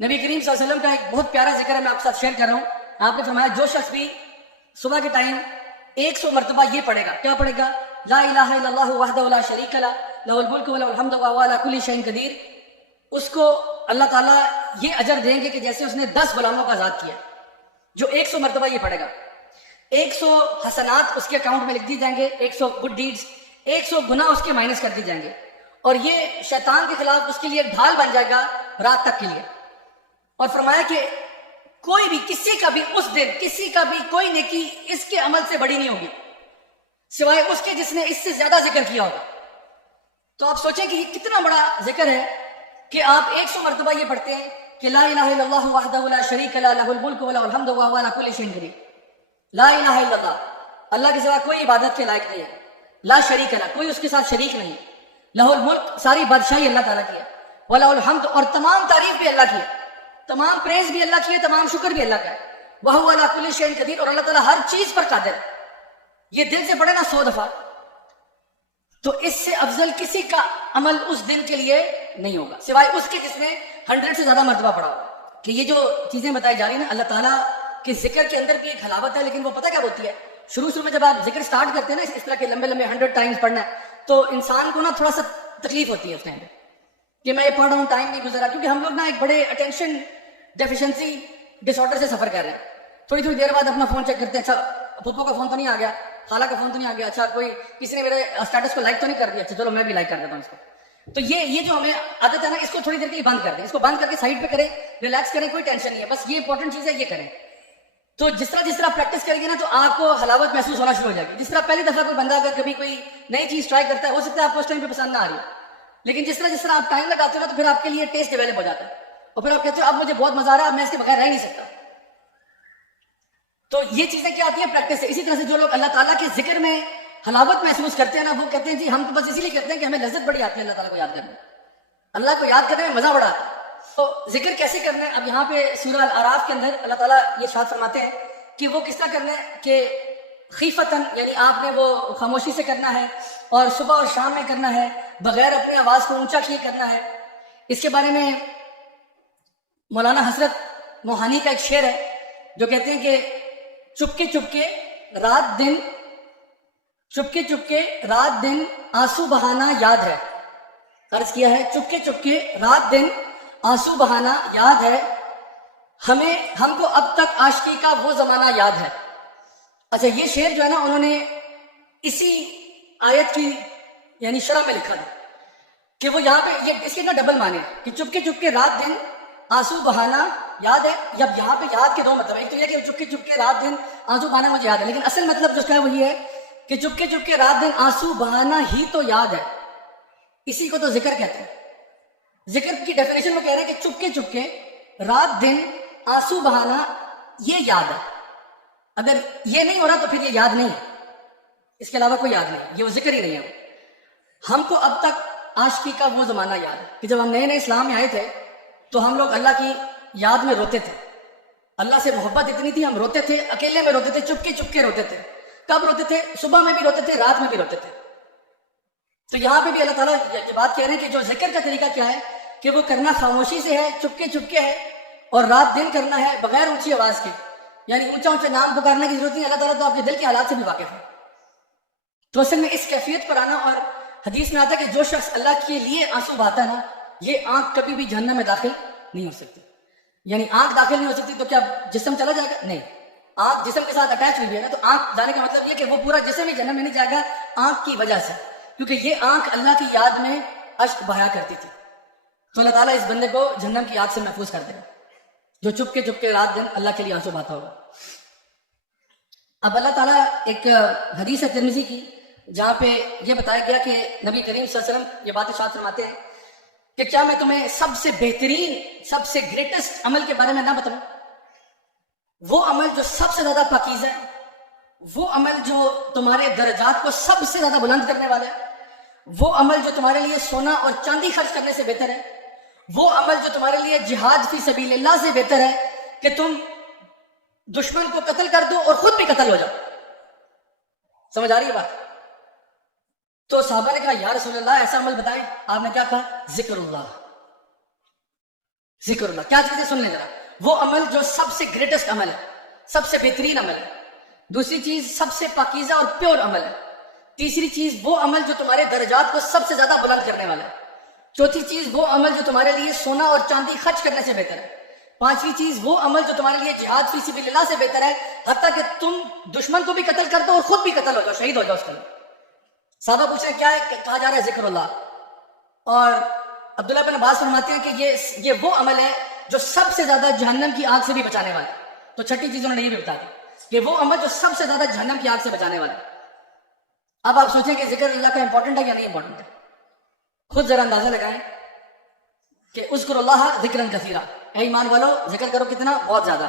نبی کریم صلی اللہ علیہ وسلم کا ایک بہت پیارا ذکر ہے، میں آپ کے ساتھ شیئر کر رہا ہوں۔ آپ نے فرمایا جو شخص بھی صبح کے ٹائم 100 مرتبہ یہ پڑھے گا، کیا پڑھے گا؟ لا الہ الا اللہ وحدہ لا شریک لہ لہ الملک و لہ الحمد وہو علی کل شیء قدیر، اس کو اللہ تعالیٰ یہ اجر دیں گے کہ جیسے اس نے 10 غلاموں کا آزاد کیا۔ جو 100 مرتبہ یہ پڑھے گا، 100 حسنات اس کے اکاؤنٹ میں لکھ دی جائیں گے، 100 گڈ ڈیڈز، 100 گناہ اس کے مائنس کر دی جائیں گے، اور یہ شیطان کے خلاف اس کے لیے ایک ڈھال بن جائے گا رات تک کے لیے۔ اور فرمایا کہ کوئی بھی کسی کا بھی اس دن کسی کا بھی کوئی نیکی اس کے عمل سے بڑی نہیں ہوگی سوائے اس کے جس نے اس سے زیادہ ذکر کیا ہوگا۔ تو آپ سوچیں کہ یہ کتنا بڑا ذکر ہے کہ آپ 100 مرتبہ یہ پڑھتے ہیں کہ لا الہ الا اللہ وحدہ لا شریک لہ لہ الملک و لہ الحمد وہو علی کل شیء قدیر۔ لا الہ الا اللہ، اللہ کے سوا کوئی عبادت کے لائق نہیں ہے، لا شریک لہ، کوئی اس کے ساتھ شریک نہیں، لہ الملک، ساری بادشاہی اللہ تعالیٰ کی ہے، وَلَهُ الْحَمْدُ، اور تمام تعریف بھی اللہ کی ہے، تمام پریز بھی اللہ کی ہے، تمام شکر بھی اللہ کا ہے، وَهُوَ عَلَىٰ كُلِّ شَيْءٍ قَدِيرٌ، اور اللہ تعالیٰ ہر چیز پر قادر ہے۔ یہ دل سے پڑھے نا 100 دفعہ، تو اس سے افضل کسی کا عمل اس دن کے لیے نہیں ہوگا سوائے اس کے جس نے 100 سے زیادہ مرتبہ پڑھا ہوگا۔ کہ یہ جو چیزیں بتائی جا رہی ہیں نا، اللہ تعالیٰ کے ذکر کے اندر بھی ایک حلاوت ہے، لیکن وہ پتہ کیا ہوتی ہے، شروع میں جب آپ ذکر سٹارٹ کرتے ہیں نا اس طرح کے لمبے 100 ٹائمز پڑھنا ہے، تو انسان کو نا تھوڑا سا تکلیف ہوتی ہے اس ٹائم پہ کہ میں یہ پڑھ رہا ہوں، ٹائم نہیں گزرا، کیونکہ ہم لوگ نا ایک بڑے اٹینشن ڈیفیشنسی ڈس آرڈر سے سفر کر رہے ہیں۔ تھوڑی دیر بعد اپنا فون چیک کرتے ہیں، اچھا پھپھو کا فون تو نہیں آ گیا، خالہ کا فون تو نہیں آ گیا، اچھا کوئی کسی نے میرے اسٹیٹس کو لائک تو نہیں کر دیا، اچھا چلو میں بھی لائک کر دیتا ہوں اس کو۔ تو یہ جو ہمیں عادت ہے نا، اس کو تھوڑی دیر کے لیے بند کر دیں، اس کو بند کر کے سائڈ پہ کریں، ریلیکس کریں، کوئی ٹینشن نہیں ہے، بس یہ امپورٹنٹ چیز ہے، یہ کریں۔ تو جس طرح پریکٹس کریں گے نا، تو آپ کو حلاوت محسوس ہونا شروع ہو جائے گی۔ جس طرح پہلی دفعہ کوئی بندہ اگر کبھی کوئی نئی چیز ٹرائی کرتا ہے، ہو سکتا ہے آپ کو اس ٹائم پہ پسند نہ آ رہی ہے، لیکن جس طرح آپ ٹائم لگاتے ہو نا، تو پھر آپ کے لیے ٹیسٹ ڈیولپ ہو جاتا ہے، اور پھر آپ کہتے ہو اب مجھے بہت مزہ آ رہا ہے، میں اس کے بغیر رہ نہیں سکتا۔ تو یہ چیزیں کیا آتی ہیں؟ پریکٹس سے۔ اسی طرح سے جو لوگ اللہ تعالیٰ کے ذکر میں حلاوت محسوس کرتے ہیں نا، وہ کہتے ہیں جی ہم تو بس اسی لیے کرتے ہیں کہ ہمیں لذت بڑی آتی ہے اللہ تعالیٰ کو یاد کرنے، اللہ کو یاد کرنے میں مزہ بڑا آتا ہے۔ تو ذکر کیسے کرنا ہے؟ اب یہاں پہ سورہ الاعراف کے اندر اللہ تعالیٰ یہ ارشاد فرماتے ہیں کہ وہ کس طرح کرنا ہے کہ خیفتاً، یعنی آپ نے وہ خاموشی سے کرنا ہے، اور صبح اور شام میں کرنا ہے، بغیر اپنی آواز کو اونچا کیے کرنا ہے۔ اس کے بارے میں مولانا حضرت موہانی کا ایک شعر ہے جو کہتے ہیں کہ چپکے چپکے رات دن آنسو بہانا یاد ہے۔ عرض کیا ہے چپکے چپکے رات دن آنسو بہانا یاد ہے، ہم کو اب تک عاشقی کا وہ زمانہ یاد ہے۔ اچھا یہ شعر جو ہے نا، انہوں نے اسی آیت کی یعنی شرح میں لکھا تھا کہ وہ یہاں پہ یہ اس کے نا ڈبل معنی ہے کہ چپکے چپکے رات دن آنسو بہانا یاد ہے۔ جب یہاں پہ یاد کے دو مطلب، ایک تو یہ کہ چپکے چپکے رات دن آنسو بہانا مجھے یاد ہے، لیکن اصل مطلب جو اس کا ہے وہی ہے کہ چپکے چپکے رات دن آنسو بہانا ہی تو یاد ہے، اسی کو تو ذکر کہتے ہیں۔ ذکر کی ڈیفینیشن وہ کہہ رہے ہیں کہ چپکے چپکے رات دن آنسو بہانا یہ یاد ہے، اگر یہ نہیں ہو رہا تو پھر یہ یاد نہیں ہے، اس کے علاوہ کوئی یاد نہیں، یہ وہ ذکر ہی نہیں ہے۔ ہم کو اب تک عاشقی کا وہ زمانہ یاد ہے کہ جب ہم نئے اسلام میں آئے تھے تو ہم لوگ اللہ کی یاد میں روتے تھے، اللہ سے محبت اتنی تھی، ہم روتے تھے، اکیلے میں روتے تھے، چپکے چپکے روتے تھے۔ کب روتے تھے؟ صبح میں بھی روتے تھے، رات میں بھی روتے تھے۔ تو یہاں پہ بھی اللہ تعالیٰ یہ بات کہہ رہے ہیں کہ جو ذکر کا طریقہ کیا ہے کہ وہ کرنا خاموشی سے ہے، چپکے چپکے ہے، اور رات دن کرنا ہے بغیر اونچی آواز کے، یعنی اونچا نام پکارنے کی ضرورت نہیں، اللہ تعالیٰ تو آپ کے دل کے حالات سے بھی واقف ہے۔ تو اصل میں اس کیفیت پر آنا، اور حدیث میں آتا ہے کہ جو شخص اللہ کے لیے آنسو بہاتا ہے نا، یہ آنکھ کبھی بھی جہنم میں داخل نہیں ہو سکتی۔ یعنی آنکھ داخل نہیں ہو سکتی تو کیا جسم چلا جائے گا؟ نہیں، آنکھ جسم کے ساتھ اٹیچ ہوئی ہے نا، تو آنکھ جانے کا مطلب یہ کہ وہ پورا جسم ہی جہنم میں نہیں جائے گا آنکھ کی وجہ سے، کیونکہ یہ آنکھ اللہ کی یاد میں اشک بہایا کرتی تھی۔ تو اللہ تعالیٰ اس بندے کو جہنم کی یاد سے محفوظ کر دے گا جو چپکے چپکے رات دن اللہ کے لیے آنسو بہاتا ہوگا۔ اب اللہ تعالیٰ ایک حدیث ہے ترمذی کی جہاں پہ یہ بتایا گیا کہ نبی کریم صلی اللہ علیہ وسلم یہ بات ارشاد فرماتے ہیں کہ کیا میں تمہیں سب سے بہترین، سب سے گریٹسٹ عمل کے بارے میں نہ بتاؤں؟ وہ عمل جو سب سے زیادہ پاکیزہ ہے، وہ عمل جو تمہارے درجات کو سب سے زیادہ بلند کرنے والا ہے، وہ عمل جو تمہارے لیے سونا اور چاندی خرچ کرنے سے بہتر ہے، وہ عمل جو تمہارے لیے جہاد فی سبیل اللہ سے بہتر ہے کہ تم دشمن کو قتل کر دو اور خود بھی قتل ہو جاؤ۔ سمجھ آ رہی ہے بات؟ تو صحابہ نے کہا یا رسول اللہ ایسا عمل بتائیں۔ آپ نے کیا کہا؟ ذکر اللہ۔ ذکر اللہ. کیا چیز ہے؟ سن لیں ذرا. وہ عمل جو سب سے گریٹسٹ عمل ہے, سب سے بہترین عمل ہے. دوسری چیز سب سے پاکیزہ اور پیور عمل ہے. تیسری چیز وہ عمل جو تمہارے درجات کو سب سے زیادہ بلند کرنے والا ہے. چوتھی چیز وہ عمل جو تمہارے لیے سونا اور چاندی خرچ کرنے سے بہتر ہے. پانچویں چیز وہ عمل جو تمہارے لیے جہاد فی سبیل اللہ سے بہتر ہے, حتیٰ کہ تم دشمن کو بھی قتل کر دو اور خود بھی قتل ہو جاؤ, شہید ہو جاؤ اس کے لیے. صحابہ پوچھ رہے ہیں کیا ہے؟ کہا جا رہا ہے ذکر اللہ. اور عبداللہ بن عباس فرماتے ہیں کہ یہ وہ عمل ہے جو سب سے زیادہ جہنم کی آگ سے بھی بچانے والا ہے. تو چھٹی چیز انہوں نے یہ بھی بتا دی کہ وہ عمل جو سب سے زیادہ جہنم کی آگ سے بچانے والا ہے. اب آپ سوچیں کہ ذکر اللہ کا امپورٹنٹ ہے یا نہیں امپورٹنٹ ہے؟ خود ذرا اندازہ لگائیں کہ اذکر اللہ ذکرا کثیرا. اے ایمان والو ذکر کرو کتنا؟ بہت زیادہ.